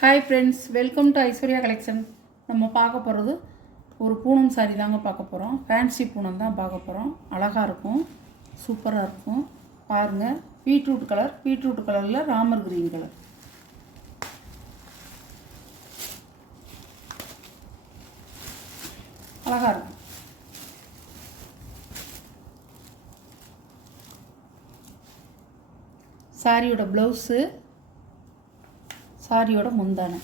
Hi friends, welcome to Aishwarya collection. நம்ம பார்க்க போகிறது ஒரு பூனம் சாரி தாங்க பார்க்க போகிறோம். ஃபேன்சி பூனம் தான் பார்க்க போகிறோம். அழகாக இருக்கும், சூப்பராக இருக்கும். பாருங்கள், பீட்ரூட் கலரில் ராமர் கிரீன் கலர். அழகாக இருக்கும். சாரியோட ப்ளவுஸு, சாரியோட முந்தானை.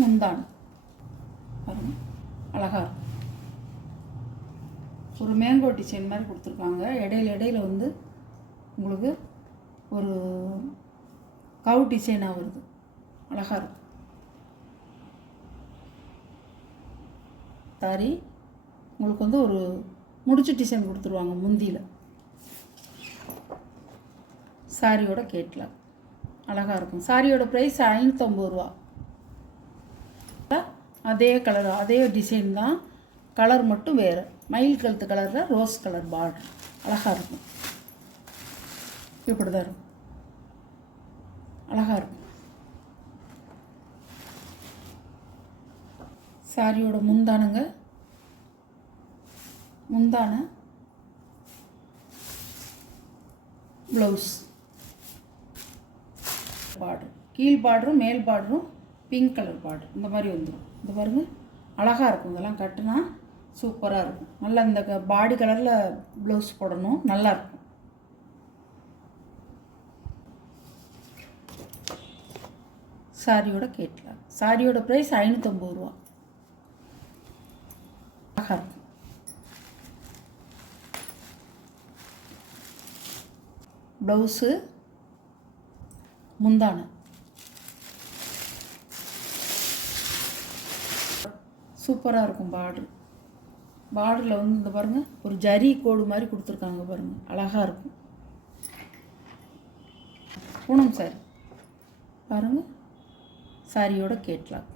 முந்தானை பாருங்க, அழகாக இருக்கும். ஒரு மேங்கோ டிசைன் மாதிரி கொடுத்துருக்காங்க. இடையில வந்து உங்களுக்கு ஒரு கவு டிசைனாக வருது. அழகாக இருக்கும். சாரி உங்களுக்கு வந்து ஒரு முடிச்சு டிசைன் கொடுத்துருவாங்க முந்தியில். சாரியோட கேட்லாக் அழகாக இருக்கும். சாரியோட ப்ரைஸ் 550 ரூபா. அதே கலர், அதே டிசைன் தான், கலர் மட்டும் வேறு. மயில் கழுத்து கலரில் ரோஸ் கலர் பார்டர். அழகாக இருக்கும். இப்படி தான் இருக்கும். அழகாக இருக்கும். சாரியோட முந்தானுங்க, முந்தானை, ப்ளவுஸ், பார்டர், கீழ் பார்டரும் மேல் பார்டரும் பிங்க் கலர் பார்டர் இந்த மாதிரி வந்துடும். இந்த பாருங்க, அழகாக இருக்கும். இதெல்லாம் கட்டுனா சூப்பராக இருக்கும். நல்லா இந்த பாடி கலரில் ப்ளவுஸ் போடணும், நல்லாயிருக்கும். சாரியோட கேட்லாக். சாரியோட ப்ரைஸ் 550 ரூபா. அழகாக இருக்கும். ப்ளவுஸு, முந்தானை, சூப்பராக இருக்கும். பார்டரில் வந்து இந்த பாருங்கள், ஒரு ஜரி கோடு மாதிரி கொடுத்துருக்காங்க பாருங்கள், அழகாக இருக்கும். பூனம் சாரி பாருங்கள். சாரியோட கேட்லாக்.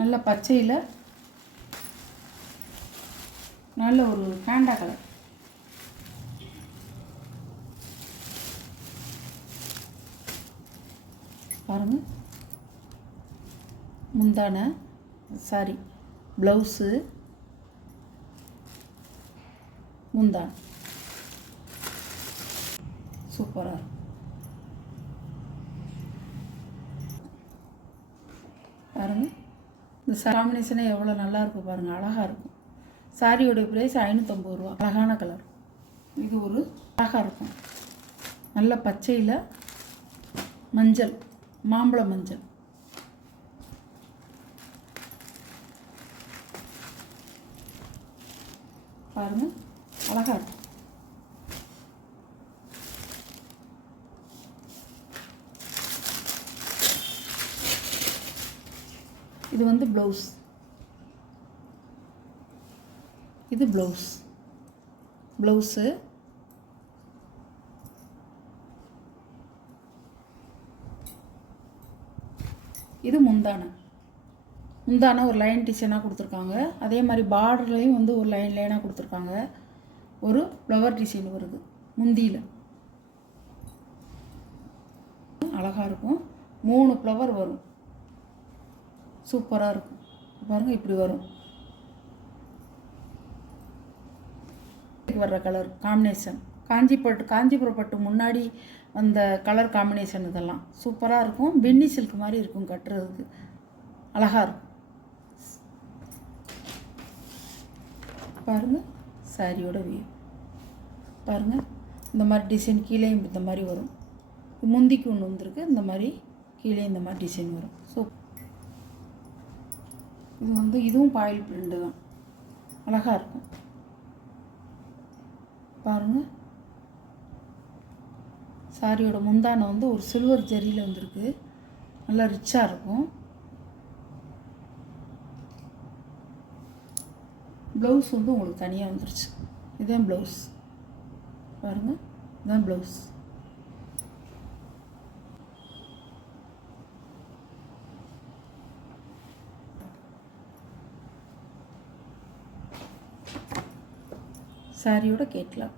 நல்ல பச்சையில் நல்ல ஒரு கேண்டா கலர். பாருங்க, முந்தானை, சாரி ப்ளவுஸு, முந்தானை சூப்பராக இருக்கும். பாருங்கள், இந்த காம்பினேஷனே எவ்வளோ நல்லா இருக்கும் பாருங்கள், அழகாக இருக்கும். சாரியோடைய ப்ரைஸ் 550 ரூபா. அழகான கலர். இது ஒரு அழகாக இருக்கும். நல்ல பச்சையில் மஞ்சள், மாம்பழ மஞ்சள். பாருங்கள், அழகாக இருக்கும். இது வந்து ப்ளவுஸ். இது ப்ளவுஸு, இது முந்தானை. ஒரு லைன் டிசைனாக கொடுத்துருக்காங்க. அதே மாதிரி பார்டர்லையும் வந்து ஒரு லைனாக கொடுத்துருக்காங்க. ஒரு ஃப்ளவர் டிசைன் வருது முந்தியில். அழகாக இருக்கும். 3 ஃப்ளவர் வரும். சூப்பராக இருக்கும். பாருங்கள், இப்படி வரும். வர்ற கலர் காம்பினேஷன், காஞ்சிபுரம் பட்டு முன்னாடி அந்த கலர் காம்பினேஷன் இதெல்லாம் சூப்பராக இருக்கும். பின்னி சில்க் மாதிரி இருக்கும் கட்டுறதுக்கு, அழகாக இருக்கும். பாருங்கள், சாரியோட வியூ பாருங்கள். இந்த மாதிரி டிசைன் கீழேயும் இந்த மாதிரி வரும். முந்திக்கு ஒன்று வந்துருக்கு. இந்த மாதிரி கீழே இந்த மாதிரி டிசைன் வரும். ஸோ இது வந்து இதுவும் பாயில் பிரிண்டு தான், அழகாக இருக்கும். பாருங்கள், சாரியோட முந்தானை வந்து ஒரு சில்வர் ஜரியில் வந்திருக்கு. நல்லா ரிச்சாக இருக்கும். ப்ளவுஸ் வந்து உங்களுக்கு தனியாக வந்துருச்சு. இதுதான் ப்ளவுஸ். பாருங்கள், இதுதான் ப்ளவுஸ். சாரியோட கேட்லாக்.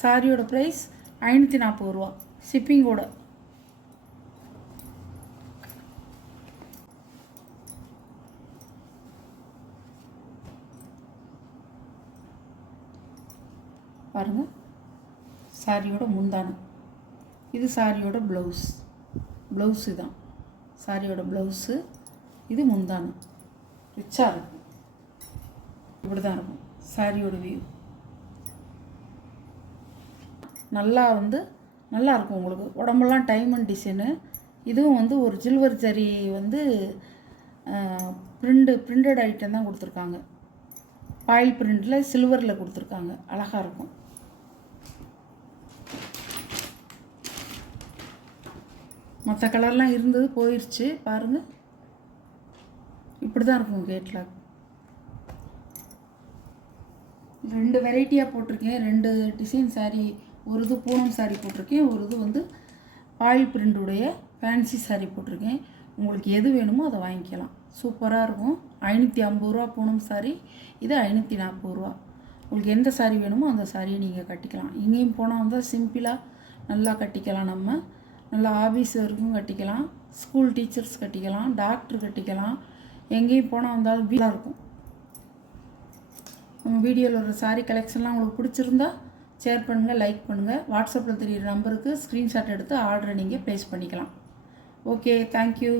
சாரியோட ப்ரைஸ் 540 ரூபா ஷிப்பிங்கோட. பாருங்கள், சாரியோட முந்தானம். இது சாரியோட ப்ளவுஸு தான். சாரியோட ப்ளவுஸு, இது முந்தானம். ரிச்சாக இருக்கும். இப்படி தான் இருக்கும் சாரியோட வியூ. நல்லா இருக்கும் உங்களுக்கு. உடம்பெல்லாம் டைமண்ட் டிசைனு. இதுவும் ஒரு சில்வர் ஜரி பிரிண்டட் ஐட்டம் தான் கொடுத்துருக்காங்க. ஆயில் பிரிண்டில் சில்வரில் கொடுத்துருக்காங்க. அழகாக இருக்கும். மற்ற கலர்லாம் இருந்தது, போயிடுச்சு. பாருங்கள், இப்படி தான் இருக்கும் கேட்லாக். 2 வெரைட்டியாக போட்டிருக்கேன். 2 டிசைன் சாரீ. ஒரு இது பூனம் சாரீ போட்டிருக்கேன், ஒரு இது ஆயில் பிரிண்டுடைய ஃபேன்சி சாரீ போட்டிருக்கேன். உங்களுக்கு எது வேணுமோ அதை வாங்கிக்கலாம். சூப்பராக இருக்கும். 550 ரூபா பூனம் சாரீ, இது 540 ரூபா. உங்களுக்கு எந்த சாரீ வேணுமோ அந்த சாரியை நீங்கள் கட்டிக்கலாம். எங்கேயும் போனால் சிம்பிளாக நல்லா கட்டிக்கலாம். நம்ம நல்லா ஆஃபீஸ் வரைக்கும் கட்டிக்கலாம், ஸ்கூல் டீச்சர்ஸ் கட்டிக்கலாம், டாக்டர் கட்டிக்கலாம். எங்கேயும் போனால் வந்தாலும் வீடாக இருக்கும். நம்ம வீடியோவில் ஒரு சாரீ கலெக்ஷன்லாம் உங்களுக்கு பிடிச்சிருந்தா ஷேர் பண்ணுங்கள், லைக் பண்ணுங்கள். வாட்ஸ்அப்பில் தெரியிற நம்பருக்கு ஸ்க்ரீன்ஷாட் எடுத்து ஆர்டரை நீங்கள் ப்ளேஸ் பண்ணிக்கலாம். Okay, thank you.